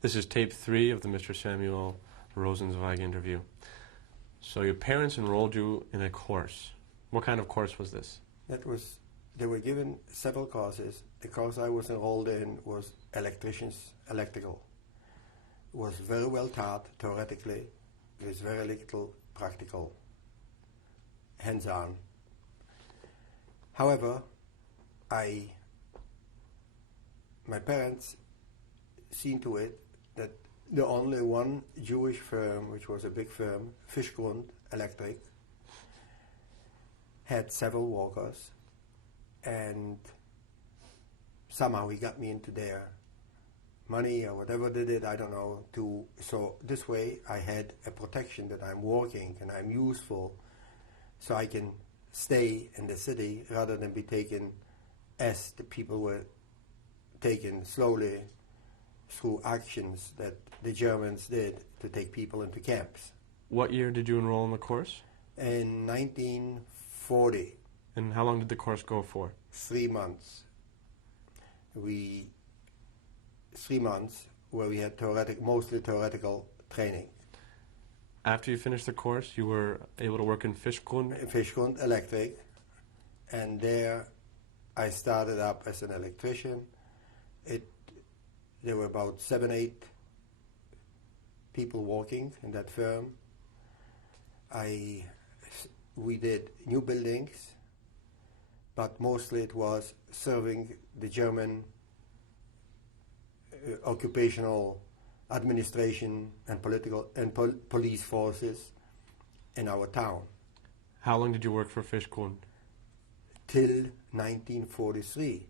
This is tape 3 of the Mr. Samuel Rosenzweig interview. So your parents enrolled you in a course. What kind of course was this? They were given several courses. The course I was enrolled in was electrical. It was very well taught theoretically, with very little practical, hands-on. However, my parents seen to it that the only one Jewish firm, which was a big firm, Fischgrund Electric, had several workers, and somehow he got me into their money or whatever they did, I don't know. So this way I had a protection that I'm working and I'm useful, so I can stay in the city rather than be taken as the people were taken slowly through actions that the Germans did to take people into camps. What year did you enroll in the course? In 1940. And how long did the course go for? 3 months. 3 months where we had mostly theoretical training. After you finished the course, you were able to work in Fischgrund? Fischgrund Electric, and there I started up as an electrician. There were about 7-8 people working in that firm. We did new buildings, but mostly it was serving the German occupational administration and political and police forces in our town. How long did you work for Fischgrund? Till 1943.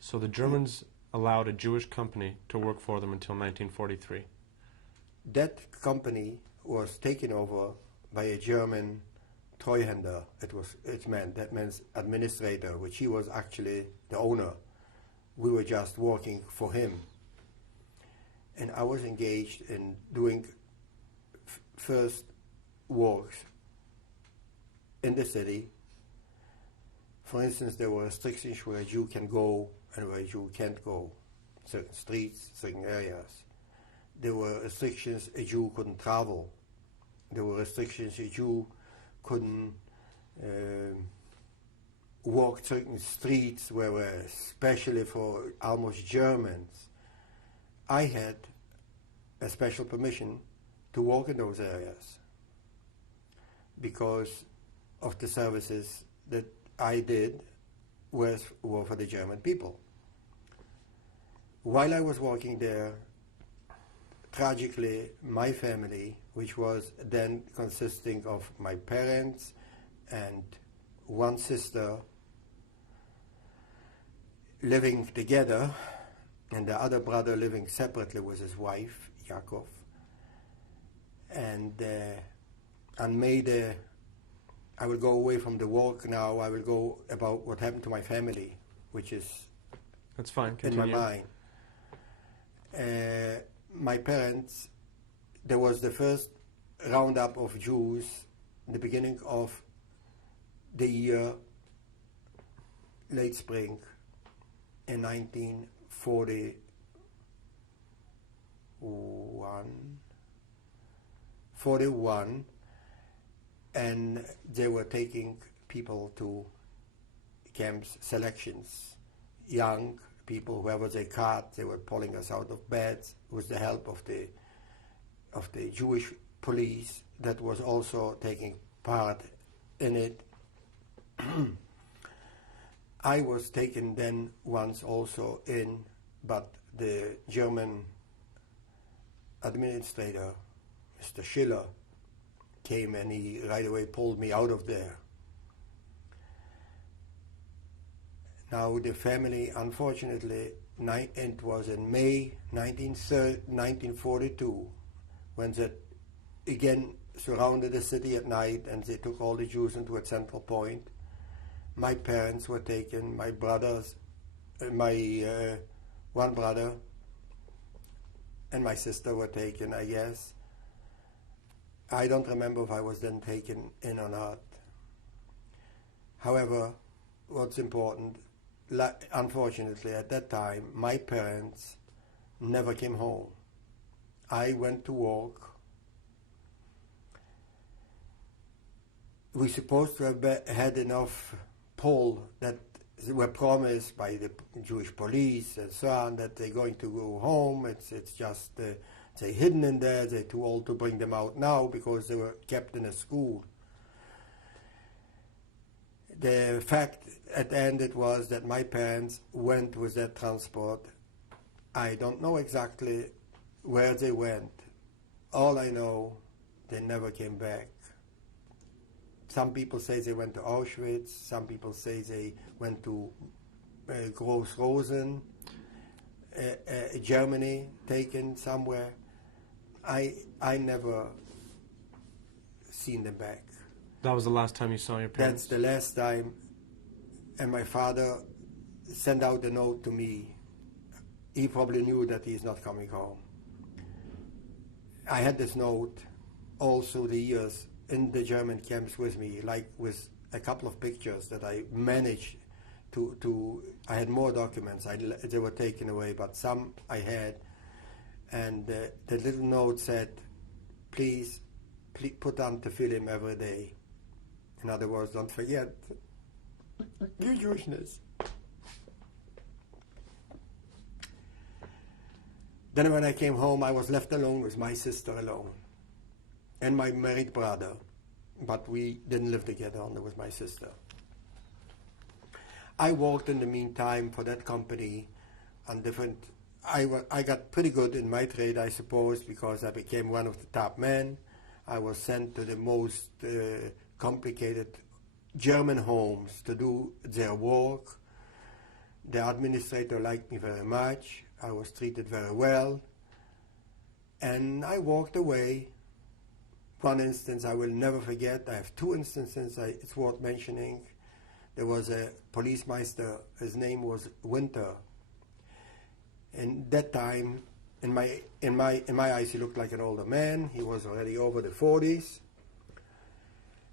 So the Germans allowed a Jewish company to work for them until 1943. That company was taken over by a German Treuhänder. That means administrator, which he was actually the owner. We were just working for him. And I was engaged in doing first works in the city. For instance, there were restrictions where a Jew can go and where a Jew can't go. Certain streets, certain areas. There were restrictions a Jew couldn't travel. There were restrictions a Jew couldn't walk certain streets where were especially for almost Germans. I had a special permission to walk in those areas because of the services that I did were for the German people. While I was working there, tragically, my family, which was then consisting of my parents and one sister living together, and the other brother living separately with his wife, Yaakov. And on May I will go away from the work now. I will go about what happened to my family, which is That's fine. Continue. in my mind. My parents, there was the first roundup of Jews in the beginning of the year, late spring, in 1941, and they were taking people to camps, selections, young people, whoever they caught, they were pulling us out of beds with the help of the Jewish police that was also taking part in it. I was taken then once also in, but the German administrator, Mr. Schiller, came and he right away pulled me out of there. Now the family, unfortunately, it was in May 1942 when they again surrounded the city at night and they took all the Jews into a central point. My parents were taken, my brothers, one brother and my sister were taken, I guess. I don't remember if I was then taken in or not. However, what's important, unfortunately at that time, my parents never came home. I went to work. We supposed to have had enough pull that were promised by the Jewish police and so on that they're going to go home. It's just they're hidden in there. They're too old to bring them out now because they were kept in a school. The fact at the end it was that my parents went with that transport. I don't know exactly where they went. All I know, they never came back. Some people say they went to Auschwitz. Some people say they went to Groß Rosen, Germany, taken somewhere. I never seen them back. That was the last time you saw your parents? That's the last time. And my father sent out a note to me. He probably knew that he's not coming home. I had this note all through the years in the German camps with me, like with a couple of pictures that I managed to I had more documents. They were taken away, but some I had. And the little note said, please put on tefillin every day. In other words, don't forget your Jewishness. Then when I came home, I was left alone with my sister alone and my married brother, but we didn't live together, only with my sister. I worked in the meantime for that company on different. I got pretty good in my trade, I suppose, because I became one of the top men. I was sent to the most complicated German homes to do their work. The administrator liked me very much. I was treated very well. And I walked away. One instance I will never forget. I have two instances it's worth mentioning. There was a policemeister. His name was Winter. And that time, in my eyes, he looked like an older man. He was already over the 40s.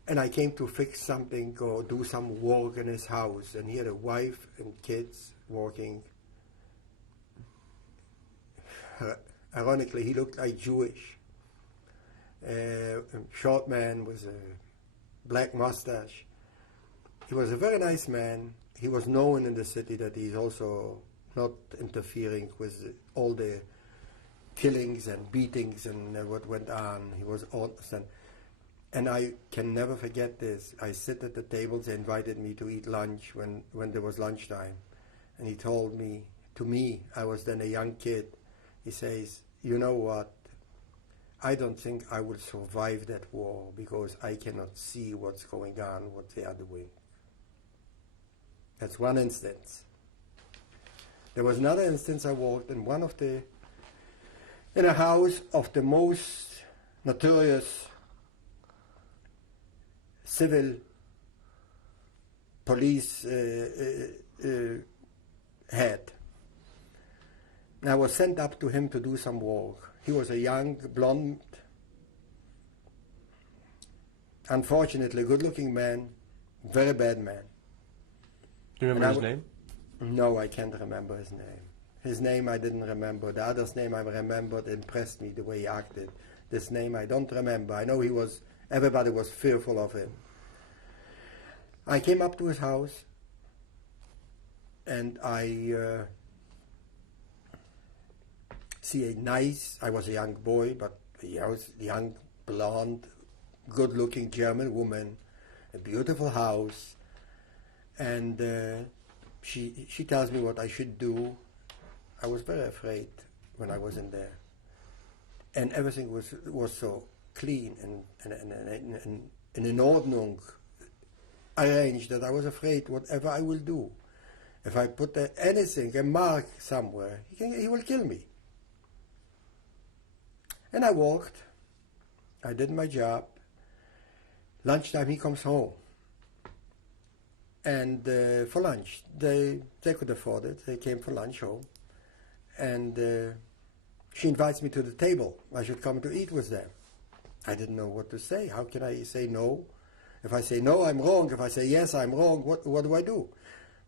And I came to fix something or do some work in his house. And he had a wife and kids working. Ironically, he looked like Jewish. A short man with a black mustache. He was a very nice man. He was known in the city that he's also not interfering with all the killings and beatings and what went on. He was honest. And I can never forget this. I sit at the table. They invited me to eat lunch when there was lunchtime. And he told me, to me, I was then a young kid, he says, you know what? I don't think I will survive that war because I cannot see what's going on, what they are doing. That's one instance. There was another instance. I worked in in a house of the most notorious civil police head. And I was sent up to him to do some work. He was a young, blonde, unfortunately good-looking man, very bad man. Do you remember his name? No, I can't remember his name. His name I didn't remember. The other's name I remembered impressed me the way he acted. This name I don't remember. I know everybody was fearful of him. I came up to his house and I see I was a young boy, but a young, blonde, good-looking German woman, a beautiful house, and she tells me what I should do. I was very afraid when I was in there, and everything was so clean and in Ordnung arranged that I was afraid whatever I will do, if I put anything, a mark somewhere, he will kill me. And I walked. I did my job. Lunchtime, he comes home. And for lunch, they could afford it. They came for lunch home. And she invites me to the table. I should come to eat with them. I didn't know what to say. How can I say no? If I say no, I'm wrong. If I say yes, I'm wrong. What do I do?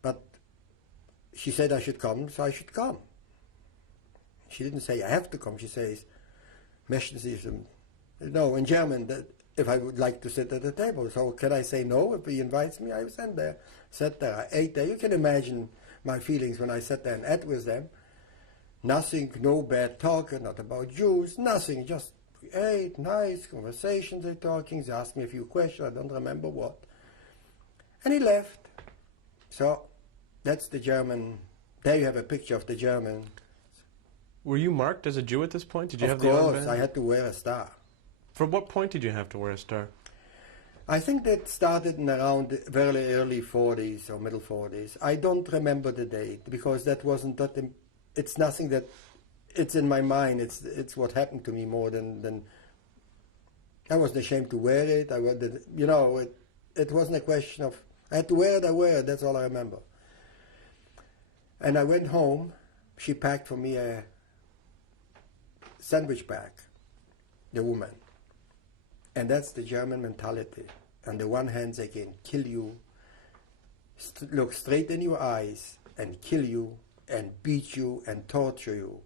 But she said I should come, so I should come. She didn't say, I have to come. She says, möchten Sie, no, in German, that if I would like to sit at the table. So can I say no if he invites me? I sat there, I ate there. You can imagine my feelings when I sat there and ate with them. Nothing, no bad talk, not about Jews, nothing, just we ate, nice conversations, they're talking. They asked me a few questions, I don't remember what. And he left. So that's the German. There you have a picture of the German. Were you marked as a Jew at this point? Did you have Of the course, armband? I had to wear a star. From what point did you have to wear a star? I think that started in around the very early 40s or middle 40s. I don't remember the date because that wasn't that. It's nothing that. It's in my mind. It's what happened to me more than. I wasn't ashamed to wear it. It wasn't a question of I had to wear it. I wear it. That's all I remember. And I went home. She packed for me a sandwich bag. The woman. And that's the German mentality. On the one hand, they can kill you, look straight in your eyes and kill you and beat you and torture you.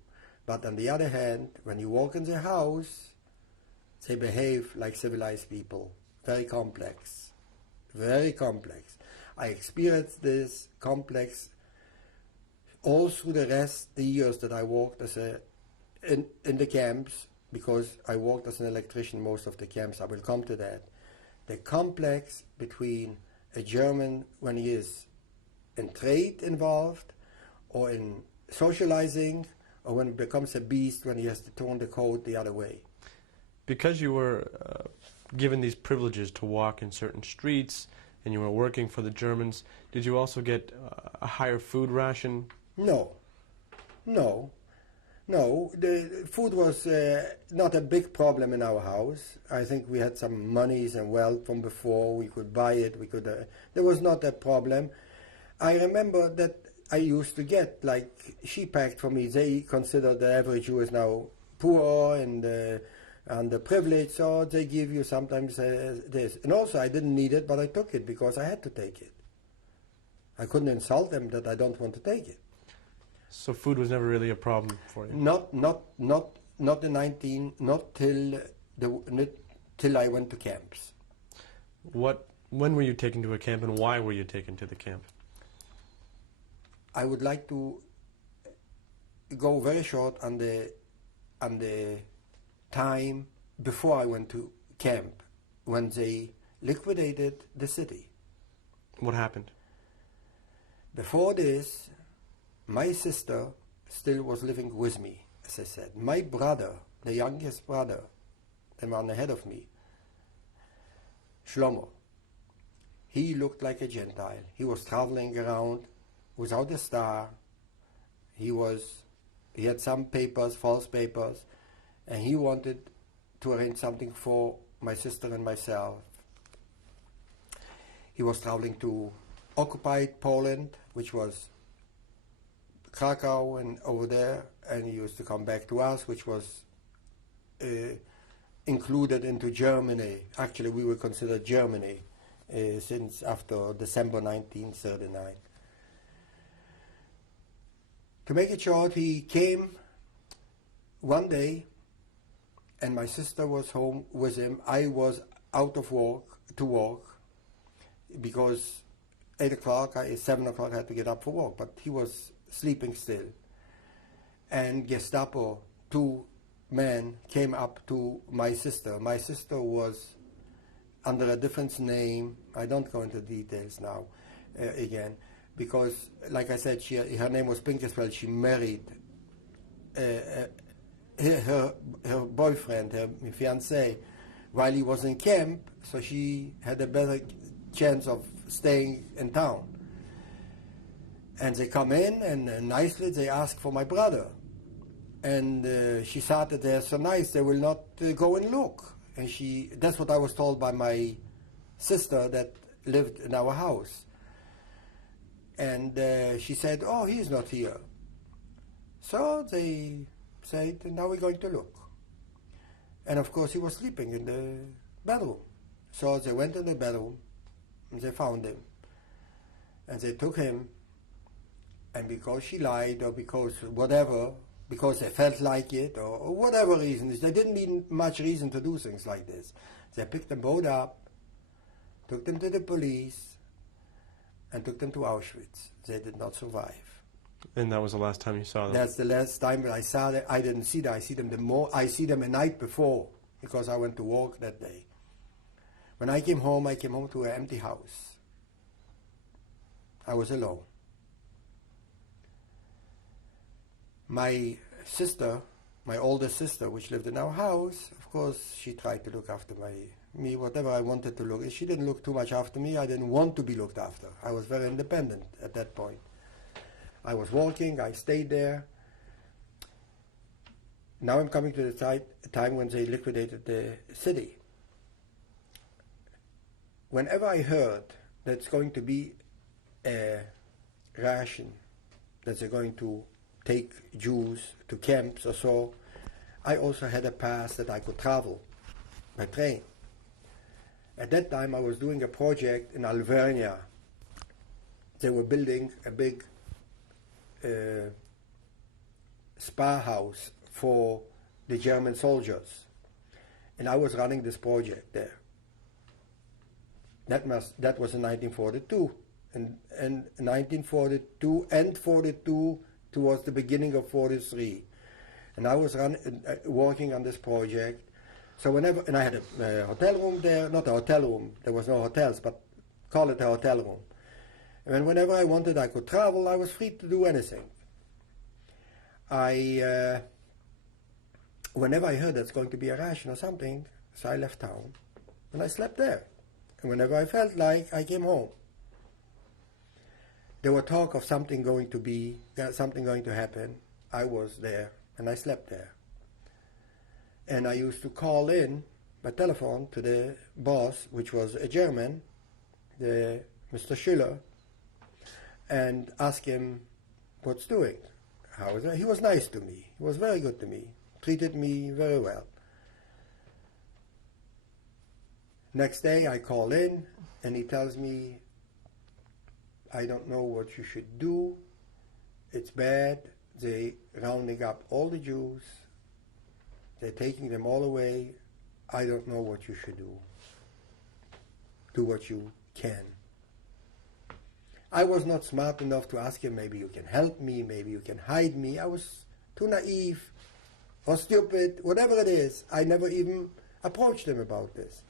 But on the other hand, when you walk in their house, they behave like civilized people. Very complex. Very complex. I experienced this complex all through the years that I worked as in the camps, because I worked as an electrician most of the camps. I will come to that. The complex between a German when he is in trade involved or in socializing, or when it becomes a beast when he has to turn the coat the other way. Because you were given these privileges to walk in certain streets and you were working for the Germans, did you also get a higher food ration? No. The food was not a big problem in our house. I think we had some monies and wealth from before. We could buy it. There was not a problem. I remember that I used to get, like, she packed for me. They consider the average Jew is now poor and underprivileged, so they give you sometimes this. And also, I didn't need it, but I took it because I had to take it. I couldn't insult them that I don't want to take it. So food was never really a problem for you? Not till I went to camps. When were you taken to a camp and why were you taken to the camp? I would like to go very short on the time before I went to camp, when they liquidated the city. What happened? Before this, my sister still was living with me, as I said. My brother, the youngest brother, the one ahead of me, Shlomo, he looked like a Gentile. He was traveling around without a star. He had some papers, false papers, and he wanted to arrange something for my sister and myself. He was traveling to occupied Poland, which was Krakow and over there, and he used to come back to us, which was included into Germany. Actually, we were considered Germany since after December 1939. To make it short, he came one day, and my sister was home with him. I was out of work because 8 o'clock, 7 o'clock I had to get up for work, but he was sleeping still. And Gestapo, 2 men, came up to my sister. My sister was under a different name. I don't go into details now again, because, like I said, her name was Pinkersfeld. She married her boyfriend, her fiancé, while he was in camp, so she had a better chance of staying in town. And they come in, and nicely they ask for my brother. And she thought that they're so nice, they will not go and look. And that's what I was told by my sister that lived in our house. And she said, oh, he's not here. So they said, now we're going to look. And of course he was sleeping in the bedroom. So they went in the bedroom, and they found him. And they took him, and because she lied or because whatever, because they felt like it, or whatever reasons. They didn't need much reason to do things like this. They picked them both up, took them to the police, and took them to Auschwitz. They did not survive. And that was the last time you saw them? That's the last time that I saw them. I didn't see them. I see them a night before, because I went to work that day. When I came home to an empty house. I was alone. My sister, my older sister, which lived in our house, of course, she tried to look after me, whatever I wanted to look. She didn't look too much after me. I didn't want to be looked after. I was very independent at that point. I was working. I stayed there. Now I'm coming to the time when they liquidated the city. Whenever I heard that it's going to be a ration, that they're going to take Jews to camps or so, I also had a pass that I could travel by train. At that time I was doing a project in Alvernia. They were building a big spa house for the German soldiers. And I was running this project there. That was in 1942. And 1942 and 42 towards the beginning of 43. And I was working on this project. So and I had a hotel room there, not a hotel room, there was no hotels, but call it a hotel room. And whenever I wanted, I could travel. I was free to do anything. Whenever I heard that's going to be a ration or something, so I left town and I slept there. And whenever I felt like, I came home. There were talk of something going to happen. I was there and I slept there. And I used to call in by telephone to the boss, which was a German, Mr. Schüller, and ask him what's doing. How is it? He was nice to me. He was very good to me. Treated me very well. Next day I call in and he tells me, I don't know what you should do. It's bad. They're rounding up all the Jews. They're taking them all away. I don't know what you should do. Do what you can. I was not smart enough to ask him, maybe you can help me, maybe you can hide me. I was too naive or stupid, whatever it is. I never even approached him about this.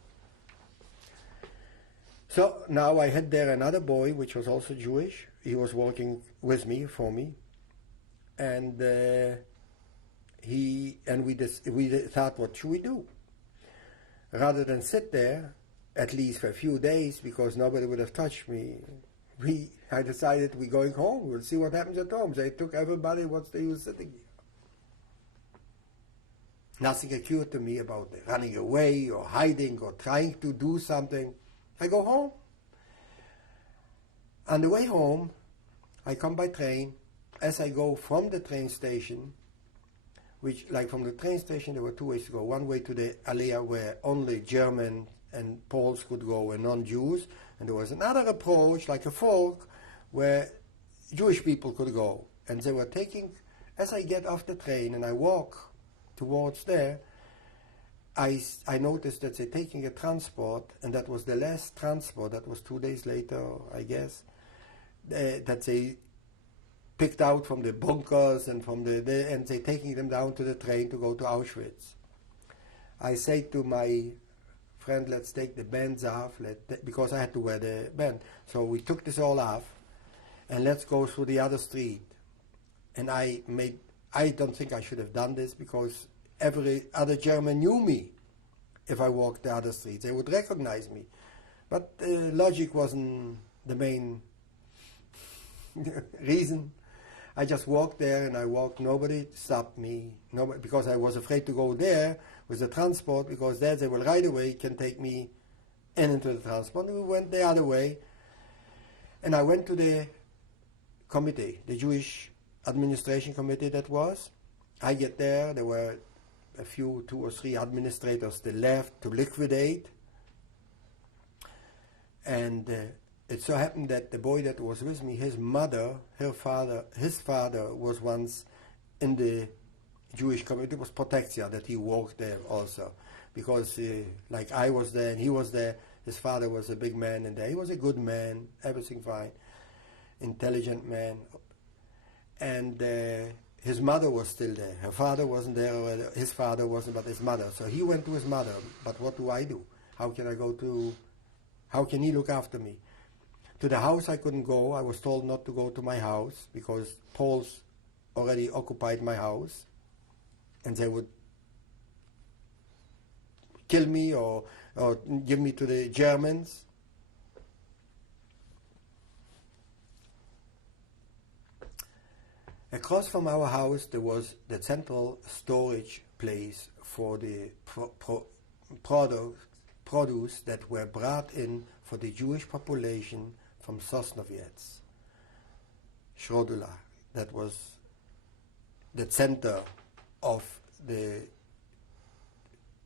So now I had there another boy, which was also Jewish. He was working with me, for me. And we thought, what should we do? Rather than sit there, at least for a few days, because nobody would have touched me, I decided we're going home. We'll see what happens at home. They took everybody. What's the use sitting here? Nothing occurred to me about running away or hiding or trying to do something. I go home. On the way home, I come by train. As I go from the train station, which, like from the train station, there were two ways to go. One way to the area where only German and Poles could go and non-Jews. And there was another approach, like a fork, where Jewish people could go. And they were taking, as I get off the train and I walk towards there, I noticed that they're taking a transport, and that was the last transport, that was 2 days later, I guess, that they picked out from the bunkers and and they're taking them down to the train to go to Auschwitz. I say to my friend, let's take the bands off, because I had to wear the band. So we took this all off, and let's go through the other street. And I don't think I should have done this, because every other German knew me. If I walked the other streets, they would recognize me. But logic wasn't the main reason. I just walked there and I walked. Nobody stopped me. Nobody, because I was afraid to go there with the transport, because there they will right away can take me into the transport. And we went the other way. And I went to the committee, the Jewish administration committee that was. I get there. There were a few, 2 or 3 administrators still left to liquidate. And it so happened that the boy that was with me, his father was once in the Jewish community. It was Protektia that he worked there also, because like I was there and he was there. His father was a big man in there. He was a good man, everything fine, intelligent man. And his mother was still there. Her father wasn't there already. His father wasn't, but his mother. So he went to his mother. But what do I do? How can I go to, how can he look after me? To the house I couldn't go. I was told not to go to my house because Poles already occupied my house. And they would kill me or give me to the Germans. Across from our house there was the central storage place for the produce that were brought in for the Jewish population from Sosnowiec, Schrodula. That was the center of the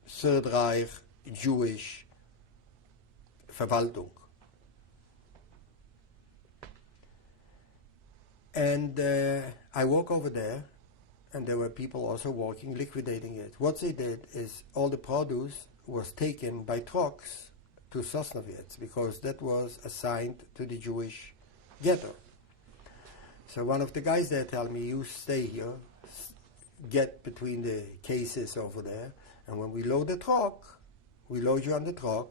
Third Reich Jewish Verwaltung. And I walk over there, and there were people also working, liquidating it. What they did is all the produce was taken by trucks to Sosnowiec, because that was assigned to the Jewish ghetto. So one of the guys there tell me, you stay here, get between the cases over there, and when we load the truck, we load you on the truck,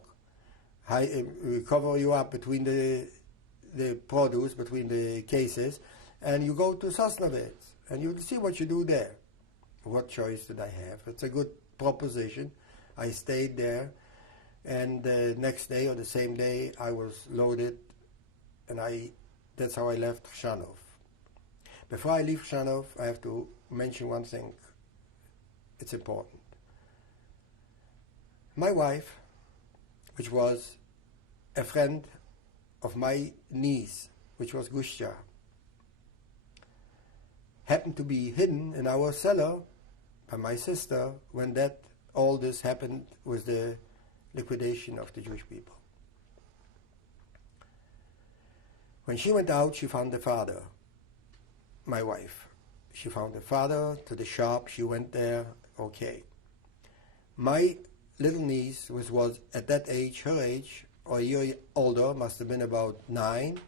we cover you up between the produce, between the cases, and you go to Sosnowiec, and you see what you do there. What choice did I have? It's a good proposition. I stayed there, and the next day or the same day I was loaded, and that's how I left Chrzanów. Before I leave Chrzanów, I have to mention one thing. It's important. My wife, which was a friend of my niece, which was Gushcha, happened to be hidden in our cellar by my sister when all this happened with the liquidation of the Jewish people. When she went out, she found the father, my wife. She found the father to the shop. She went there, okay. My little niece was at that age, her age, or a year older, must have been about 9,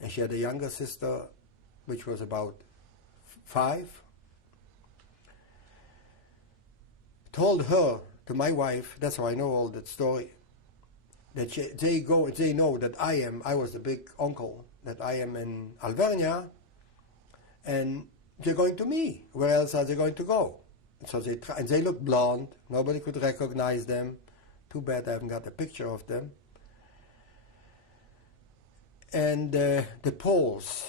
and she had a younger sister, which was about 5. Told her, to my wife, that's how I know all that story, that they know that I was the big uncle, that I am in Alvernia, and they're going to me. Where else are they going to go? So they look blonde. Nobody could recognize them. Too bad I haven't got a picture of them. And the Poles,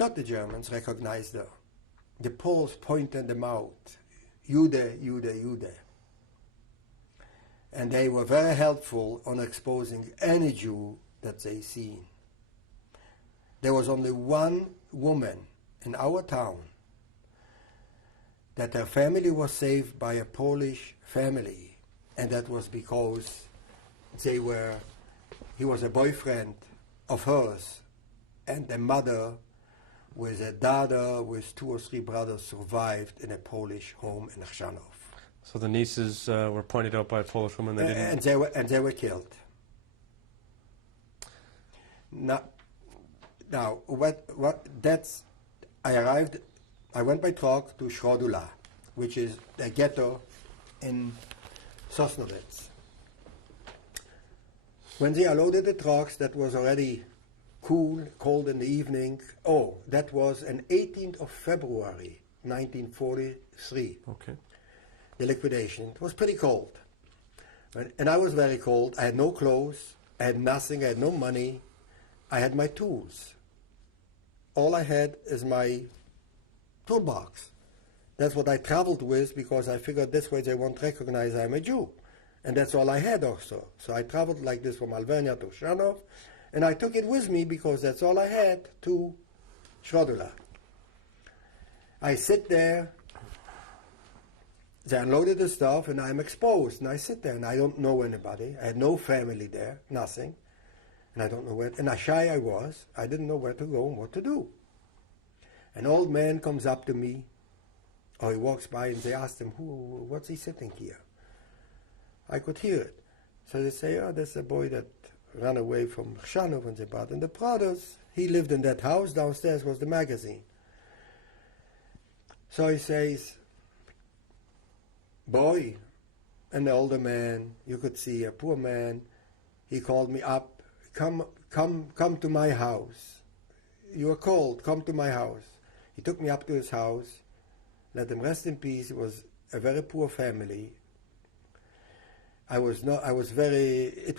not the Germans, recognized her. The Poles pointed them out. Jude, Jude, Jude. And they were very helpful on exposing any Jew that they seen. There was only one woman in our town that her family was saved by a Polish family, and that was because he was a boyfriend of hers, and the mother with a daughter with 2 or 3 brothers survived in a Polish home in Chrzanów. So the nieces were pointed out by a Polish woman. And they were killed. Now I went by truck to Schrodula, which is a ghetto in Sosnowiec. When they unloaded the trucks, that was already cold in the evening. Oh, that was on 18th of February, 1943. Okay. The liquidation. It was pretty cold. And I was very cold. I had no clothes. I had nothing. I had no money. I had my tools. All I had is my toolbox. That's what I traveled with, because I figured this way they won't recognize I'm a Jew. And that's all I had also. So I traveled like this from Alvernia to Chrzanów, and I took it with me because that's all I had to Schrodula. I sit there, they unloaded the stuff, and I'm exposed, and I sit there, and I don't know anybody. I had no family there, nothing, and I don't know where, and how shy I was. I didn't know where to go and what to do. An old man comes up to me, Or he walks by and they ask him, what's he sitting here? I could hear it. So they say, oh, that's a boy that ran away from Chrzanów and Zebat. And the brothers, he lived in that house. Downstairs was the magazine. So he says, boy, an older man, you could see a poor man. He called me up, come to my house. You are called, come to my house. He took me up to his house, let him rest in peace. It was a very poor family. It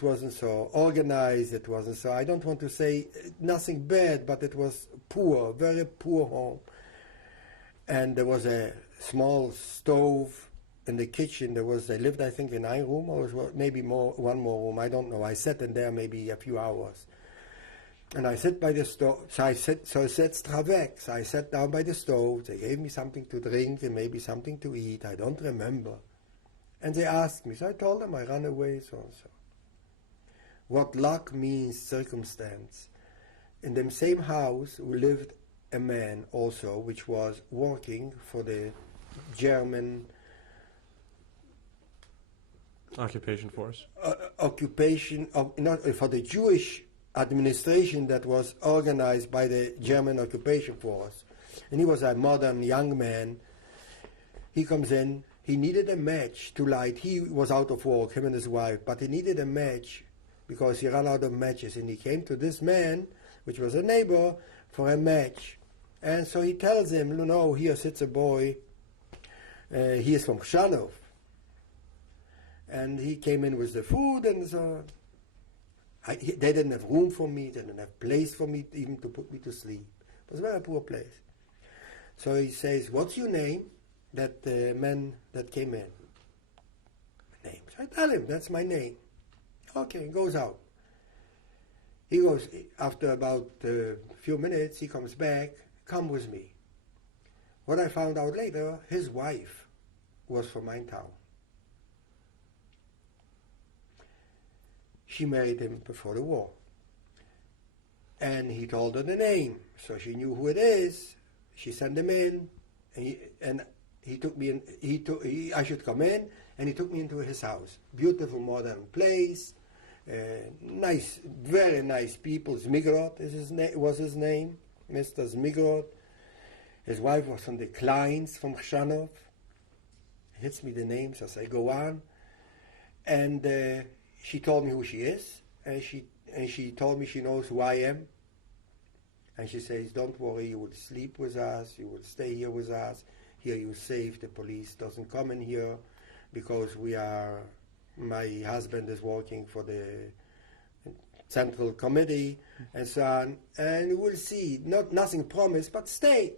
wasn't so organized, it wasn't so, I don't want to say nothing bad, but it was poor, very poor home. And there was a small stove in the kitchen. They lived, I think, in 9 rooms, or maybe one more room, I don't know. I sat in there maybe a few hours. And I sat by the stove, so I said Stravek. So I sat down by the stove, they gave me something to drink and maybe something to eat, I don't remember. And they asked me, so I told them I ran away, so and so. What luck means circumstance. In the same house lived a man also, which was working for the German occupation force. For the Jewish administration that was organized by the German occupation force. And he was a modern young man. He comes in, he needed a match to light. He was out of work, him and his wife, but he needed a match because he ran out of matches. And he came to this man, which was a neighbor, for a match. And so he tells him, you know, here sits a boy, he is from Chrzanów. And he came in with the food, and so they didn't have room for me, they didn't have place for me even to put me to sleep. It was a very poor place. So he says, what's your name? That man that came in. Name. So I tell him, that's my name. Okay, goes out. He goes, after about a few minutes, he comes back, come with me. What I found out later, his wife was from my town. She married him before the war. And he told her the name, so she knew who it is. She sent him in, and he took me in. I should come in, and he took me into his house. Beautiful modern place, nice, very nice people. Zmigrod was his name, Mr. Zmigrod. His wife was from the Kleins from Chrzanów. Hits me the names as I go on, and she told me who she is, and she told me she knows who I am. And she says, don't worry, you will sleep with us, you will stay here with us. Here you're safe, the police doesn't come in here because my husband is working for the Central Committee and so on. And we'll see, nothing promised, but stay.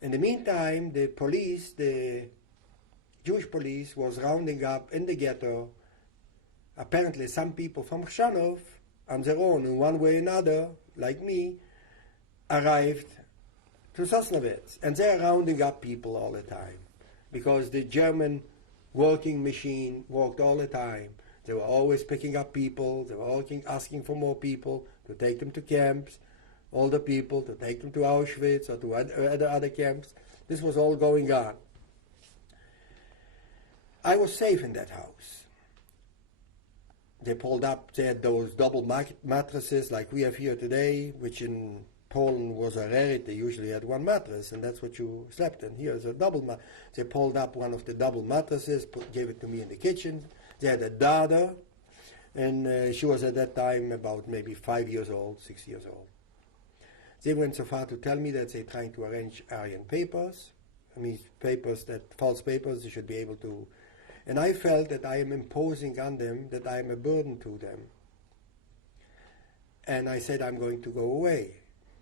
In the meantime, the police, the Jewish police, was rounding up in the ghetto apparently some people from Chrzanów on their own, in one way or another, like me, arrived to Sosnowiec. And they're rounding up people all the time because the German working machine worked all the time. They were always picking up people, they were asking for more people to take them to camps, older people to take them to Auschwitz or to other camps. This was all going on. I was safe in that house. They pulled up, they had those double mattresses like we have here today, which in Poland was a rarity. They usually had one mattress, and that's what you slept in. Here is a double mattress. They pulled up one of the double mattresses, gave it to me in the kitchen. They had a daughter, and she was at that time about maybe 5 years old, 6 years old. They went so far to tell me that they're trying to arrange Aryan papers. I mean, false papers, they should be able to. And I felt that I am imposing on them, that I am a burden to them. And I said, I'm going to go away.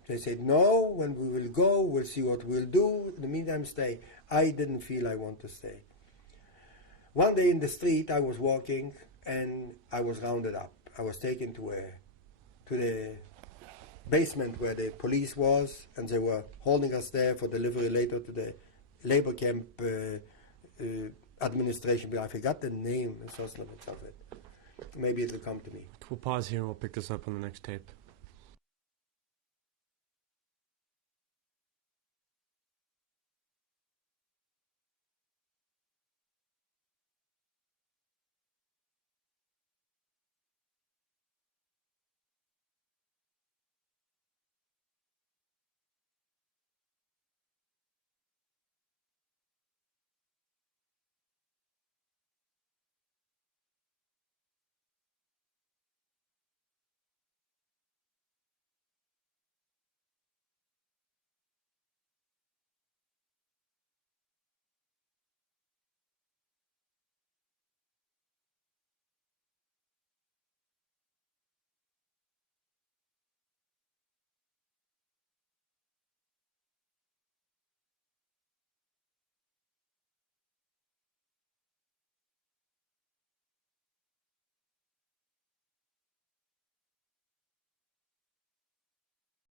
They said, no, when we will go, we'll see what we'll do. In the meantime, stay. I didn't feel I want to stay. One day in the street, I was walking, and I was rounded up. I was taken to the basement where the police was, and they were holding us there for delivery later to the labor camp administration, but I forgot the name of it. Maybe it'll come to me. We'll pause here and we'll pick this up on the next tape.